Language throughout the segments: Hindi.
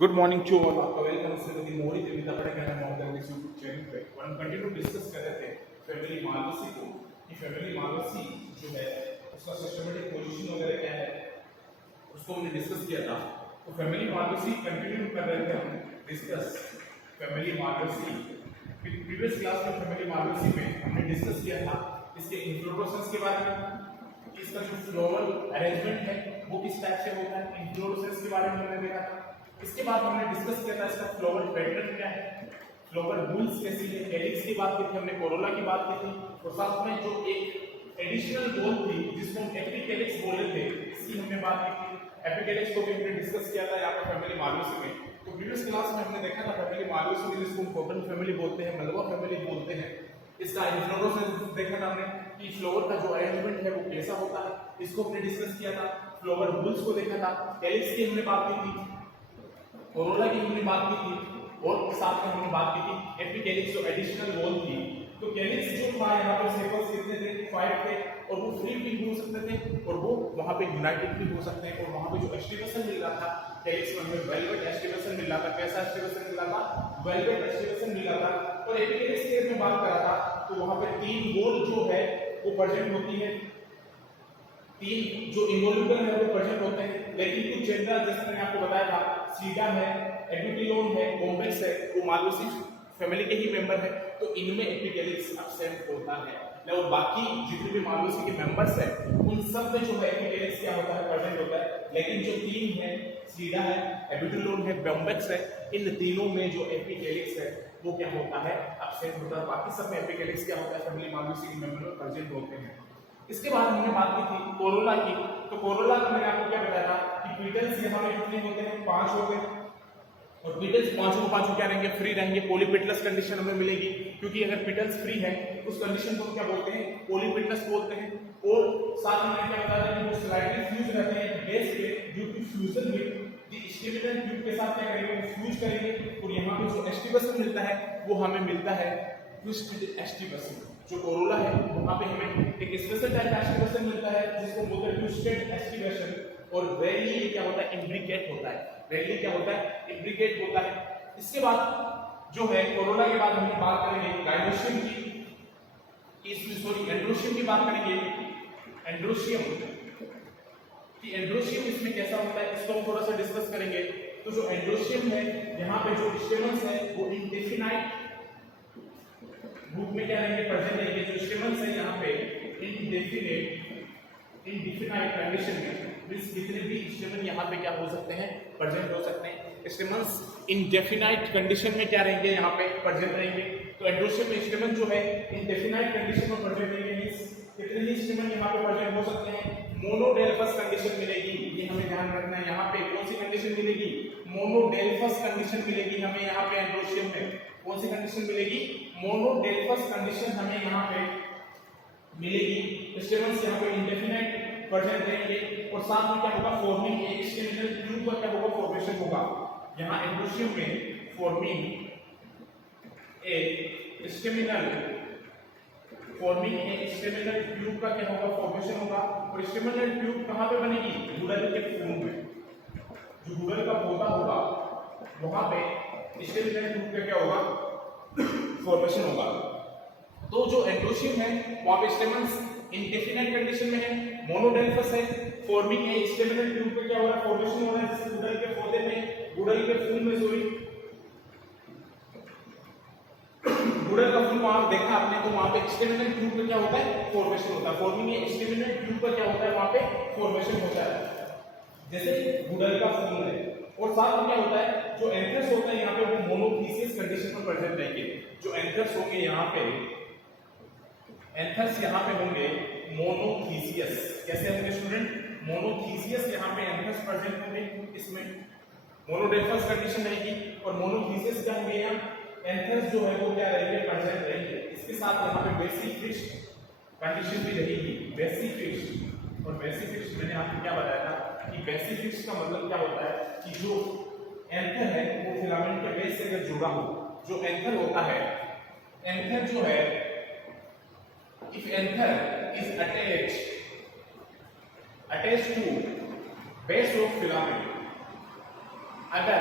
Good morning to all. आपका वेलकम से दी मोरी देविता पढ़े कहना मॉडल में यूट्यूब चैनल पे वन कंटिन्यू डिस्कस कर रहे थे फैमिली मालवेसी को कि फैमिली मालवेसी जो है उसका सिस्टमेटिक पोजीशन वगैरह क्या है उसको हमने डिस्कस किया था। तो फैमिली मालवेसी कंटिन्यू कर रहे थे हम discuss family Malvaceae. Previous class में फैमिली मालवेसी में हमने डिस्कस किया था इसके इन्फ्लोरेसेंस के बारे में, इसका जो फ्लोरल अरेंजमेंट है वो किस टाइप से होता है, इन्फ्लोरेसेंस के बारे में हमने देखा था। इसके बाद हमने डिस्कस किया था इसका फ्लोरल पैटर्न क्या है, फ्लोरल रूल्स कैसी है, हेलिक्स की बात की थी हमने, कोरोला की बात की थी और साथ में जो एक एडिशनल बोल थी जिसको हम एपिकेलिक्स बोल रहे थे इसकी हमने बात की थी। एपिकेलिक्स को भी हमने डिस्कस किया था यहाँ पर फैमिली मालवेसी में। तो प्रीवियस क्लास में हमने देखा था फैमिली मालवेसी में जिसको कॉटन फैमिली बोलते हैं, मलवा फैमिली बोलते हैं, इसका इन्फ्लोरेसेंस देखा था हमने कि फ्लोवर का जो अरेंजमेंट है वो कैसा होता है, इसको हमने डिस्कस किया था। फ्लोवर रूल्स को देखा था, हेलिक्स की हमने बात की थी, कोरोला की हमने बात की थी और साथ में हमने बात की थी एपिकेलिक्स जो एडिशनल वॉल थी। तो कैलिक्स जो था यहाँ पर सेपल्स कितने थे, 5 थे और वो फ्री भी हो सकते थे और वो वहाँ पे यूनाइटेड भी हो सकते हैं। और वहाँ पे जो एस्टिवेशन मिल रहा था कैलिक्स में हमें वेलवेट एस्टिवेशन मिल रहा था। कैसा एस्टिवेशन मिल रहा था, वेलवेट एस्टिवेशन मिल रहा था। और एपिकेलिक्स केस में बात कर रहा था तो वहाँ पे 3 वॉल जो है वो प्रेजेंट होती है, 3 जो इन्वोल्यूबल है वो प्रेजेंट होते हैं। लेकिन कुछ जनरल जैसे मैंने आपको बताया था सीडा है, एपिटिलोन है, कॉम्प्लेक्स है, वो मालवेसी फैमिली के ही मेंबर है, तो इनमें एपिकेलिक्स एब्सेंट होता है। और बाकी जितने भी मालवेसी के मेंबर्स हैं उन सब में जो है एपिकेलिक्स क्या होता है, प्रेजेंट होता है। लेकिन जो 3 है, सीडा है, एपिटिलोन है, कॉम्प्लेक्स है, इन तीनों में जो एपिकेलिक्स है वो क्या होता है, एब्सेंट होता है। बाकी सब में एपिकेलिक्स क्या होता है, फैमिली मालवेसी के मेंबर में प्रेजेंट होते हैं। इसके बाद हमने बात की थी कोरोला की। तो कोरोला में मैंने आपको क्या बताया था कि पीटल्स यहाँ पे कितने होते हैं, 5 हो गए और पीटल्स पांचों क्या रहेंगे, फ्री रहेंगे। पॉलीपेटलस कंडीशन हमें मिलेगी क्योंकि अगर पीटल्स फ्री है उस कंडीशन को क्या बोलते हैं, पॉलीपेटलस बोलते हैं। और साथ में मैंने क्या बताया था कि वो स्लाइडली फ्यूज रहते हैं बेस पे due to fusion with the stimulant tube के साथ क्या करेंगे, वो फ्यूज करेंगे और यहाँ पे जो एस्टिवेशन मिलता है वो हमें मिलता है ट्विस्टेड एस्टिवेशन। जो कोरोला है वहां पे हमें एक स्पेशल टाइप का एस्टिवेशन मिलता है जिसको बोलते हैं ट्विस्टेड एस्टिवेशन। और रेयरली ये क्या होता है, इम्ब्रिकेट होता है। रेयरली क्या होता है, इम्ब्रिकेट होता है। इसके बाद जो है कोरोला के बाद हम बात करेंगे गाइनोशियम की, इसमें सॉरी एंड्रोशियम की बात करेंगे। एंड्रोशियम कि एंड्रोशियम इसमें कैसा होता है इसको हम थोड़ा सा डिस्कस करेंगे। तो जो एंड्रोशियम है यहाँ पे जो स्टेमन्स है वो इंडेफिनाइट रूप में क्या रहेंगे, प्रेजेंट रहेंगे। जो स्टेमन्स है यहाँ पे इंडेफिनाइट कंडीशन में मींस कितने भी स्टेमन यहाँ पे क्या हो सकते हैं, प्रेजेंट हो सकते हैं। स्टेमन्स इंडेफिनाइट कंडीशन में क्या रहेंगे, यहाँ पे प्रेजेंट रहेंगे। तो एंड्रोशियम में स्टेमन जो है इंडेफिनाइट कंडीशन में प्रेजेंट रहेंगे मींस कितने ही स्टेमन यहाँ पे प्रेजेंट हो सकते हैं। मोनोडेल्फस कंडीशन मिलेगी, ये हमें ध्यान रखना है। यहाँ पे कौन सी कंडीशन मिलेगी, मोनोडेल्फस कंडीशन मिलेगी हमें यहाँ पे एंड्रोशियम में। कौन सी कंडीशन मिलेगी, मोनोडेल्फस कंडीशन हमें यहाँ पे मिलेगी। स्टेमन्स यहाँ पे इंडेफिनाइट प्रेजेंट रहेंगे और साथ में क्या होगा, फॉर्मिंग एक स्टेमिनल ट्यूब का क्या होगा, फॉर्मेशन होगा। यहाँ एंड्रोशियम में फॉर्मिंग ए स्टेमिनल ट्यूब का क्या होगा, फॉर्मेशन होगा। और स्टेमिनल ट्यूब कहाँ पे बनेगी, गुड़ल के फूल में। जो गुड़ल का पौधा होगा वहां पे स्टेमिनल ट्यूब का क्या होगा, फॉर्मेशन होगा। तो जो एंड्रोशियम है वहां पे स्टेमन्स इंडेफिनाइट कंडीशन में है, मोनोडेल्फस है, फॉर्मिंग है स्टेमिनल ट्यूब पे क्या हो रहा है, फॉर्मेशन हो रहा है। जैसे गुड़ल के पौधे में, गुड़ल के फूल में सॉरी गुड़ल का फूल वहां देखा आपने तो वहां पे स्टेमिनल ट्यूब पे क्या होता है, फॉर्मेशन होता है। फॉर्मिंग है स्टेमिनल ट्यूब पर क्या होता है, वहां पे फॉर्मेशन होता है जैसे गुड़ल का फूल है। और साथ में क्या होता है, जो एंथर्स होता है यहाँ पे वो मोनोथीसियस कंडीशन में प्रेजेंट रहेंगे। जो एंथर्स होंगे यहाँ पे, एंथर्स यहाँ पे होंगे मोनोथीसियस। कैसे होंगे स्टूडेंट, मोनोथीसियस यहाँ पे एंथर्स प्रेजेंट होंगे। इसमें मोनोडेल्फस कंडीशन रहेगी और मोनोथीसियस क्या होंगे, यहाँ एंथर्स जो है वो क्या रहेंगे, प्रेजेंट रहेंगे। इसके साथ यहाँ पे बेसिक फिक्स्ड कंडीशन भी रहेगी, बेसिक फिक्स्ड। और बेसिक फिक्स्ड मैंने आपको क्या बताया था कि बेसिक फिक्स्ड का मतलब क्या होता है कि जो एंथर है वो फिलामेंट के बेस से अगर जुड़ा हो, जो एंथर होता है, एंथर जो है if anther is attached to base of filament, अगर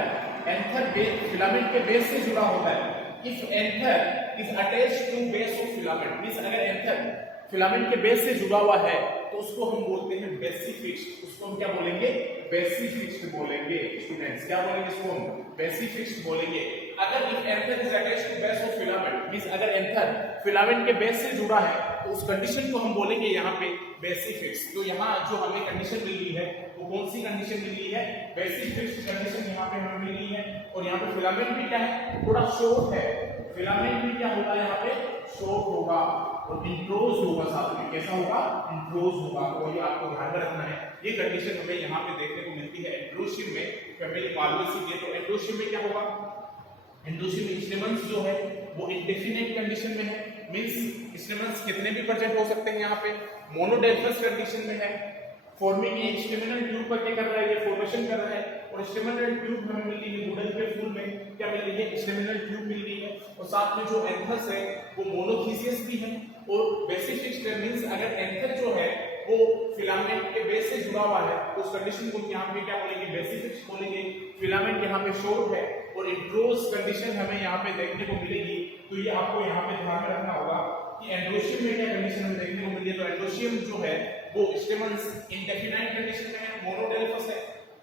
एंथर फिलामेंट के बेस से जुड़ा होता है, if anther is attached to base of filament, means अगर एंथर फिलामेंट के बेस से जुड़ा हुआ है तो उसको हम बोलते हैं बेसिफिक्स्ड। उसको हम क्या बोलेंगे? बेसिफिक्स्ड बोलेंगे स्टूडेंट्स। क्या बोलेंगे इसको हम? बेसिफिक्स्ड बोलेंगे। अगर if anther is attached to base of filament, means अगर एंथर फिलामेंट के बेस से जुड़ा है तो उस कंडीशन को हम बोलेंगे यहाँ पे बेसिफिक्स्ड। तो यहाँ जो हमें कंडीशन मिली है वो कौन सी कंडीशन मिली है? बेसिफिक्स्ड कंडीशन यहाँ पे हमें मिली है। और यहाँ पे फिलामेंट भी क्या है? थोड़ा शॉर्ट है। फिलामेंट भी क्या होगा? यहाँ पे शॉर्ट होगा और इंट्रोज होगा साथ में। कैसा होगा? इंट्रोज होगा। तो ये आपको ध्यान में रखना है। ये कंडीशन हमें यहाँ पे देखने को मिलती है एंड्रोशियम में, फैमिली मालवेसी के। तो एंड्रोशियम में क्या होगा? एंड्रोशियम में स्टेमन्स जो है वो इंडेफिनिट कंडीशन में है, मींस स्टेमन्स कितने भी प्रेजेंट हो सकते हैं। यहाँ पे मोनोडेल्फस कंडीशन में है, फॉर्मिंग ए स्टेमिनल ट्यूब पर क्या कर रहा है? ये फॉर्मेशन कर रहा है। और स्टेमिनल ट्यूब हमें मिल रही है वुडन के फूल में, क्या मिल रही है? स्टेमिनल ट्यूब मिल रही है। और साथ में जो एंथस है वो मोनोथीसियस भी है और बेसिफिक्स्ड है, मींस अगर एंथर जो है वो फिलामेंट के बेस से जुड़ा हुआ है तो उस कंडीशन को यहाँ पे क्या बोलेंगे? बेसिफिक्स्ड बोलेंगे। फिलामेंट यहाँ पे शॉर्ट है और इंट्रोज कंडीशन हमें यहाँ पे देखने को मिलेगी। तो ये आपको यहाँ पे ध्यान में रखना होगा कि एंड्रोशियम में क्या कंडीशन हमें देखने को मिली है। तो एंड्रोशियम जो है वो स्टेमन्स इंडेफिनाइट कंडीशन में है, मोनोडेल्फस है,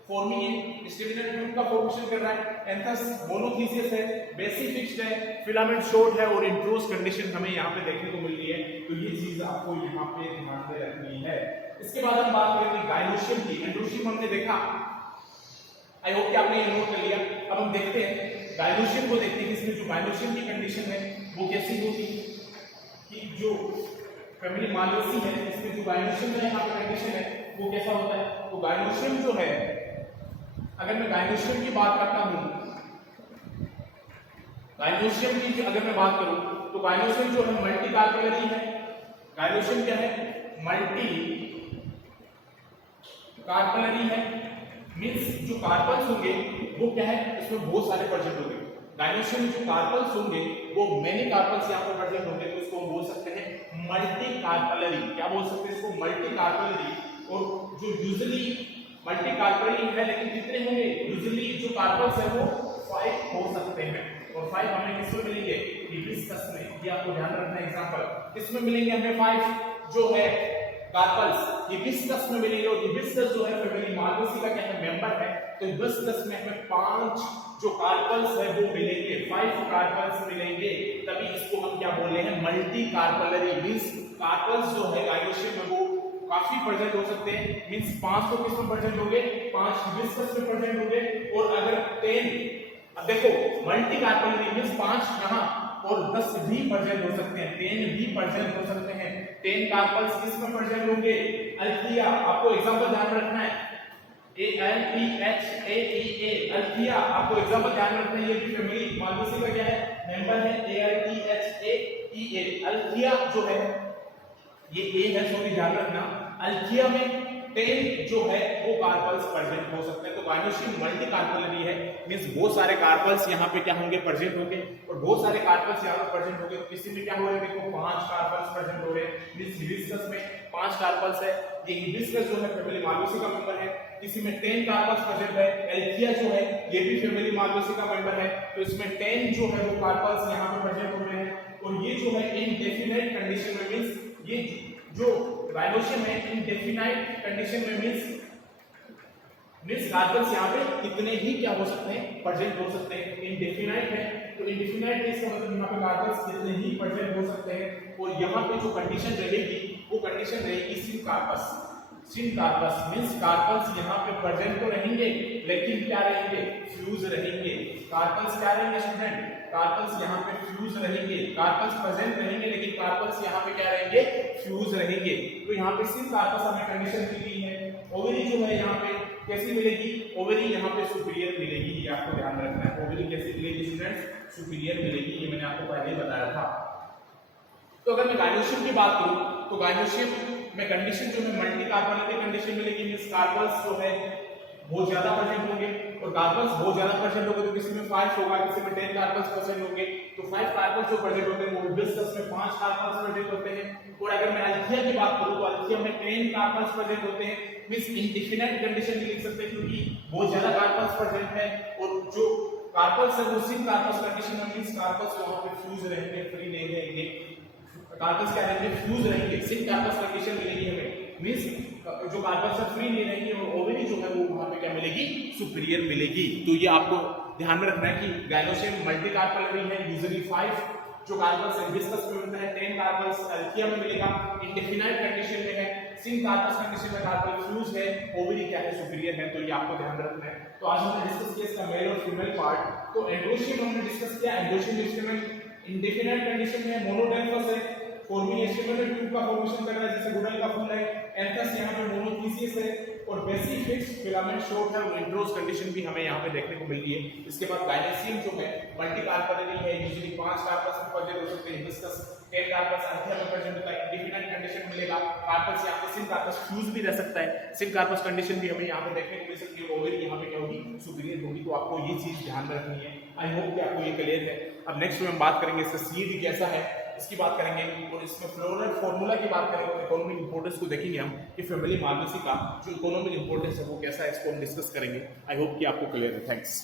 फॉर्मिंग स्टेमिनल ट्यूब का फॉर्मेशन कर रहा है, एंथस मोनोथीसियस है, बेसिफिक्स्ड है, फिलामेंट शॉर्ट है और इंट्रोज कंडीशन हमें यहाँ पे देखने को मिल रही है। तो ये चीज आपको यहाँ पे ध्यान में रखनी है। इसके बाद हम बात करेंगे गायनोशियम की। एंड्रोशियम हमने देखा, आई होप कि आपने ये नोट कर लिया। अब हम देखते हैं गायनोशियम को, देखते हैं इसमें जो गायनोशियम की कंडीशन है वो कैसी होगी। कि जो फैमिली मालवेसी है इसमें जो गायनोशियम में यहाँ पे कंडीशन है वो कैसा होता है? तो गायनोशियम जो है, अगर मैं गायनोशियम की बात करता हूं, गायनोशियम की अगर मैं बात करूं तो गायनोशियम जो है मल्टी कार्पेलरी है। गायनोशियम क्या है? मल्टी कार्पेलरी है, मींस जो कार्पल्स होंगे वो क्या है? इसमें बहुत सारे प्रेजेंट होंगे। गायनोशियम में जो कार्पल्स होंगे वो मेनी कार्पल्स यहाँ पर प्रेजेंट होंगे। तो इसको हम बोल सकते हैं मल्टी कार्पेलरी। क्या बोल सकते हैं इसको? Multi carpellary. और जो यूजुअली मल्टी कार्पेलरी है, लेकिन कितने होंगे? यूजुअली जो कार्पल्स है वो 5 हो सकते हैं। और 5 हमें किसमें मिलेंगे? हिबिस्कस में। ये आपको ध्यान रखना है। एग्जांपल किसमें मिलेंगे हमें? 5 जो है कार्पल्स हिबिस्कस में मिलेंगे। और हिबिस्कस जो है फैमिली मालवेसी का क्या है? मेंबर है। तो हिबिस्कस में हमें 5 जो कार्पल्स है वो मिलेंगे, 5 कार्पल्स मिलेंगे। तभी इसको हम क्या बोल रहे हैं? Multi carpellary. मींस कार्पल्स जो है गायनोशियम में वो काफी प्रेजेंट हो सकते हैं। मींस 5 तो किसमें प्रेजेंट होंगे? 5 हिबिस्कस में प्रेजेंट होंगे। और अगर 10, अब देखो मल्टी कार्पेलरी मींस 5 यहाँ और 10 भी प्रेजेंट हो सकते हैं, 10 भी प्रेजेंट हो सकते हैं। 10 कार्पल्स किसमें प्रेजेंट होंगे? अल्थिया। आपको एग्जांपल ध्यान रखना है, ALTHAEA अल्थिया। आपको एग्जांपल ध्यान रखना है, ये भी फैमिली मालवेसी का क्या है? मेंबर है। ALTHAEA अल्थिया जो है ये ए है, सॉरी ध्यान रखना। अल्थिया में 10 जो है वो कार्पल्स प्रेजेंट हो सकते हैं। तो गायनोशियम मल्टी कार्पेलरी है, मींस बहुत सारे कार्पल्स यहाँ पे क्या होंगे? प्रेजेंट होंगे। और बहुत सारे कार्पल्स यहाँ पे प्रेजेंट होंगे। तो किसी में क्या हो रहा है? देखो 5 कार्पल्स प्रेजेंट हो रहे हैं। मींस हिबिस्कस में 5 कार्पल्स है। ये हिबिस्कस जो है फैमिली मालवेसी का मेंबर है। किसी में 10 कार्पल्स प्रेजेंट है। एल्थिया जो है ये भी फैमिली मालवेसी का मेंबर है। तो इसमें 10 जो है वो कार्पल्स यहाँ पे प्रेजेंट हो रहे हैं। और ये जो है इनडेफिनाइट कंडीशन में, मींस ये जो गायनोशियम है इनडेफिनाइट कंडीशन में, मींस कार्पल्स यहाँ पे कितने ही क्या हो सकते हैं? प्रेजेंट हो सकते हैं। इनडेफिनाइट है तो इनडेफिनाइट इसका मतलब यहाँ पे कार्पल्स कितने ही प्रेजेंट हो सकते हैं। और यहाँ पे जो कंडीशन रहेगी वो कंडीशन रहेगी सिन कार्पस। सिन कार्पस मींस कार्पल्स यहाँ पे प्रेजेंट तो रहेंगे लेकिन क्या रहेंगे? फ्यूज रहेंगे। कार्पल्स क्या रहेंगे स्टूडेंट? कार्पल्स यहाँ पे फ्यूज रहेंगे। कार्पल्स प्रेजेंट रहेंगे लेकिन कार्पल्स यहाँ पे क्या रहेंगे? फ्यूज रहेंगे। तो यहाँ पे सिन कार्पस हमें कंडीशन दी गई है। ओवरी जो है यहाँ पे कैसी मिलेगी? ओवरी यहाँ पे सुपीरियर मिलेगी। ये आपको ध्यान रखना है। ओवरी कैसी मिलेगी स्टूडेंट्स? सुपीरियर मिलेगी। ये मैंने आपको पहले बताया था। तो अगर मैं गायनोशियम की बात करूं तो गायनोशियम में कंडीशन जो है मल्टी कार्पेलरी कंडीशन मिलेगी। मींस कार्पल्स जो है बहुत ज्यादा प्रेजेंट होंगे। और कार्पल्स बहुत ज्यादा प्रेजेंट होंगे तो किसी में 5 होगा, किसी में 10 कार्पल्स प्रेजेंट होंगे। तो 5 कार्पल्स जो प्रेजेंट होते हैं वो हिबिस्कस में 5 कार्पल्स प्रेजेंट होते हैं। और अगर मैं अल्थिया की बात करूं तो अल्थिया में 10 कार्पल्स प्रेजेंट होते हैं। मींस इंडेफिनाइट कंडीशन भी लिख सकते हैं क्योंकि बहुत ज्यादा कार्पल्स प्रेजेंट है और जो कार्पल्स है वो सिंक कार्पस कंडीशन में मींस कार्पल्स वहां पे फ्यूज रहेंगे, फ्री नहीं रहेंगे। कार्पल्स क्या रहेंगे? फ्यूज रहेंगे। सिंक कार्पस कंडीशन मिलेगी हमें मींस जो कार्पल्स है फ्री नहीं रहेंगे और ओवरी जो है वो वहां पे क्या मिलेगी? सुपीरियर मिलेगी। तो ये आपको ध्यान में रखना है कि गायनोसियम मल्टी कार्पलरी है, यूजुअली 5 जो कार्पल्स है विस्कस में मिलता है, 10 कार्पल्स एल्थिया में मिलेगा, इंडेफिनाइट कंडीशन में है, सिंक कार्पस कंडीशन में कार्पल फ्यूज है, ओवरी क्या है? सुपीरियर है। तो ये आपको ध्यान रखना है। तो आज हमने डिस्कस किया इसका मेल और फीमेल पार्ट। तो एंड्रोशियम हमने डिस्कस किया। एंड्रोशियम इंस्ट्रूमेंट इंडेफिनाइट कंडीशन में मोनोडेल्फस है, फॉर्मेशन में ट्यूब का फॉर्मेशन कर रहा है जैसे गुडल का फूल है, एंथस यहां पे मोनोथीसिस है और बेसिक फिक्स्ड फिलामेंट शॉर्ट है और इंट्रोज कंडीशन भी हमें यहां पे देखने को मिल रही है। इसके बाद गायनेसियम जो है मल्टी कार्पलरी है, यूजुअली 5 कार्पल्स में प्रेजेंट हो सकते हैं, हिबिस्कस 10 कार्पल्स एल्थिया में प्रेजेंट होता है, इंडेफिनाइट कंडीशन मिलेगा। कार्पल्स यहां पे सिंक कार्पस फ्यूज भी रह सकता है, सिंक कार्पस कंडीशन भी हमें यहां पे देखने को मिल सकती है, ओवरी यहां पे क्या होगी? सुपीरियर होगी। तो आपको ये चीज ध्यान में रखनी है। आई होप कि आपको ये क्लियर है। अब नेक्स्ट में हम बात करेंगे इसका सीड कैसा है इसकी बात करेंगे और इसमें फ्लोरल फार्मूला की बात करेंगे और इकोनॉमिक इंपोर्टेंस को देखेंगे हम कि फैमिली मार्गेसी का जो इकोनॉमिक इंपोर्टेंस है वो कैसा है, इसको हम डिस्कस करेंगे। आई होप कि आपको क्लियर है। थैंक्स।